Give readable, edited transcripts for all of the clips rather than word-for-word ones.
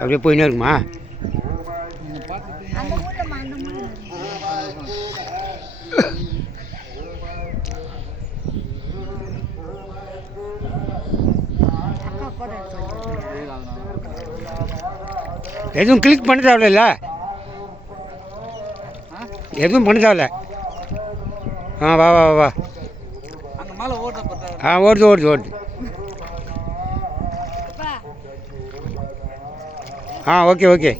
அப்படியே போயினே இருக்குமா? எதுவும் கிளிக் பண்ண தேவையில்ல, எதுவும் பண்ண தேவையில்ல. ஆ வா வா வா. ஆ ஓடுது ஓடுது ஓடுது. ஆ ஓகே ஓகே.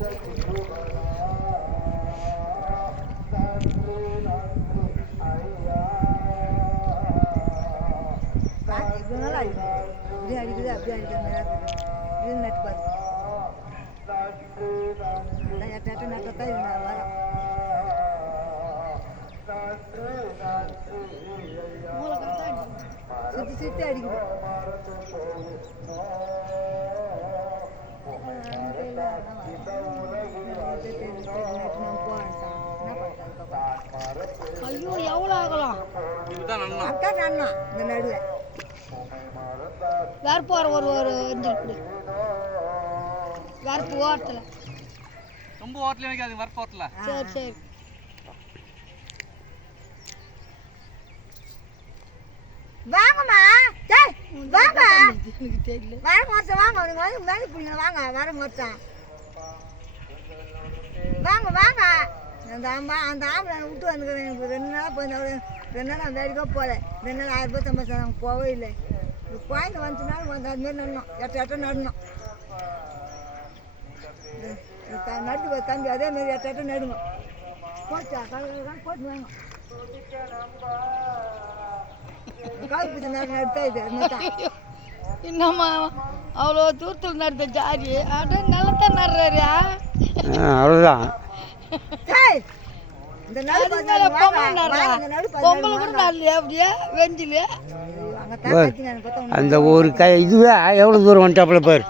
சுற்றி சுற்றி அடிக்குது. ஐயோ எவ்வளோ ஆகலாம் அக்கா அண்ணா இந்த நடுவில் வேறு போகிற ஒரு இன்ஜில் வரப்பு ஓட்டத்தில் ரொம்ப ஓட்டல எனக்கு அது வரப்பு ஓட்டல. சரி சரி வாங்கம்மா. சரி வாங்க தெரியல. வர மொத்தம் வாங்க, நீங்கள் வந்து மேலே பிடிங்க வாங்க. வர மொத்தம் வாங்க வாங்க. அந்த ஆம்பளை விட்டு வந்துக்கிறேன். எனக்கு 2 நாளாக போய் 2 நாள் அந்த வேலைக்கோ போகல. 2 நாள் 1000 ரூபாய் சம்பாதிச்சா நாங்கள் போகவே இல்லை. குழந்தை வந்துச்சுனாலும் வந்து அதுமாரி நடணும். எட்ட நடணும். நட்டு தம்பி அதேமாரி எட்ட நடுங்க. போச்சா கலர் போட்டு வாங்க. கால் பிடிச்ச நேரம் நடுத்தா இது அதுமாதிரி. என்னம்மா அவ்வளோ தூரத்தில் நடத்த ஜாரி அப்படியே நல்லத்தான் நடுறாரு. அவ்வளோதான். இந்த நடு பொங்கல் கூட நடலையா அப்படியே வெஞ்சிலே அந்த ஒரு இதுவே எவ்வளோ தூரம் வந்துட்டாப்புல பாரு.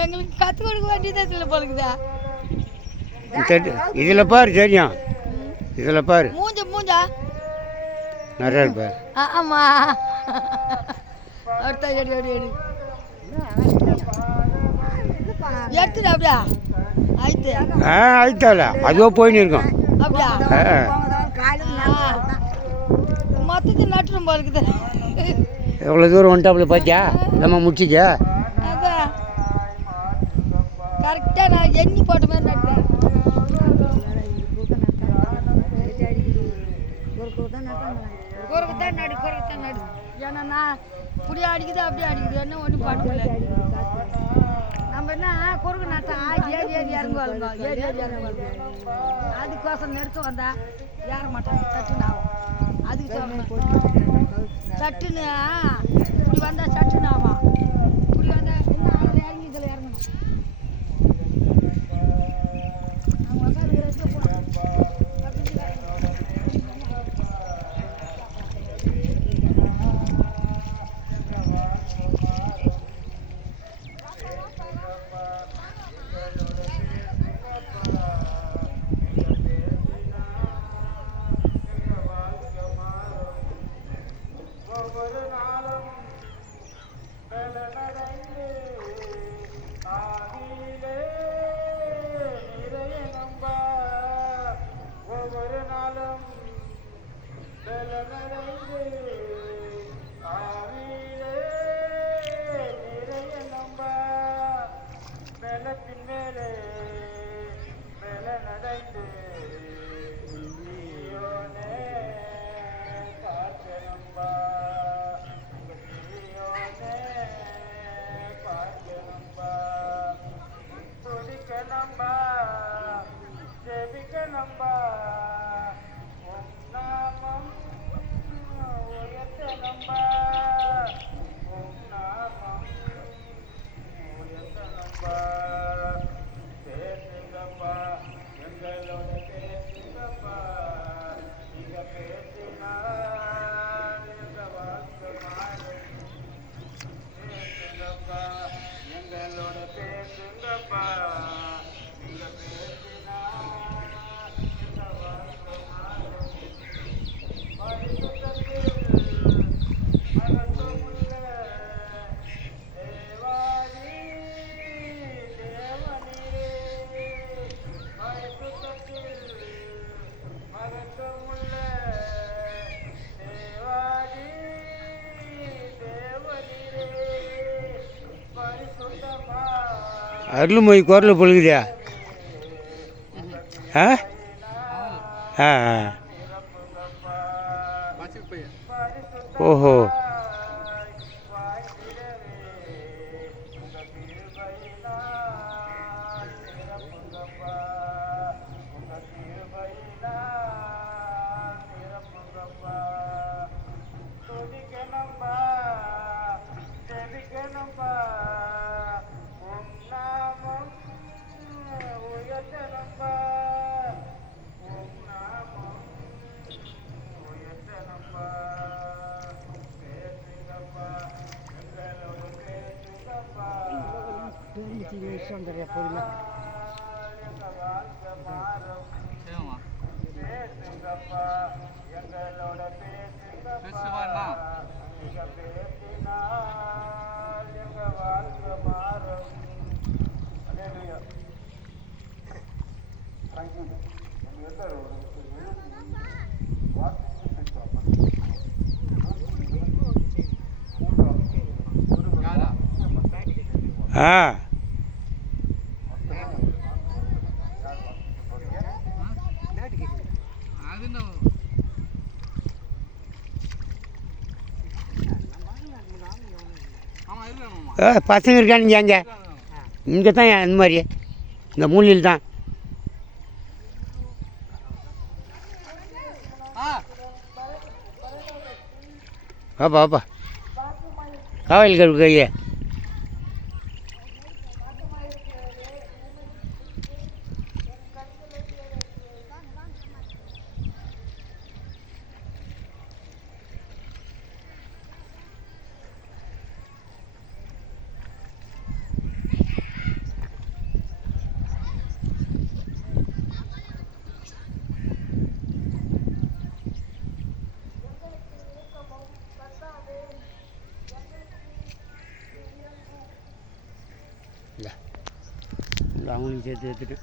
எங்களுக்கு கற்றுக் கொடுக்க வேண்டியது இதில் போலுக்குதா. இதில் பாரு தெரியும். இதில் பாரு மூஞ்சா நிறையா இருப்பார். ஆமாம் அடுத்த எடு எடு எடு எடுத்துடு அப்படியா ஆயிடுத்து. ஆயிட்டால அதுவோ போயின்னு இருக்கோம். அப்படியா மொத்தத்தில் நட்டுரும் போலுக்குது. எவ்வளோ தூரம் வந்துட்டாப்புல பார்த்தியா? நம்ம முடிச்சிக்க அதான் கரெக்டாக நான் எண்ணி போட்ட மாதிரி நட்டேன். குறுக்குத்தான் நடு. ஏன்னா நான் இப்படி அடிக்குது அப்படியே அடிக்குது. என்ன ஒன்றும் பண்ண முடியல. நம்ம என்ன குறுக்கு நட்டா ஏறி இறங்குவாங்க. ஏறி இறங்குவாங்க. அதுக்கோசம் நெருக்க வந்தா ஏற மாட்டாங்க. சட்டுன்னு ஆகும். அதுக்கு சட்டுன்னு இப்படி வந்தால் சட்டுன்னு ஆகும். இப்படி வந்தால் இன்னும் அதில் இறங்கி இதில் இறங்கணும். அவங்க உட்காந்து அருள்மொழி குரல் பொழுகுதியா? ஆ ஆ ஆ. ஓஹோ. சரிம்மா. பேசுவாண்ணா. யாரா? ஆ அது என்ன? ஆமா இருக்காங்கம்மா. பசங்க இருக்கானுங்க அங்கே. இங்கே தான் அந்த மாதிரி இந்த மூலையில் தான். வாப்பா வாப்பா. காவல் கருப்பு கையே. அவங்களையும் சேர்த்து எடுத்துட்டு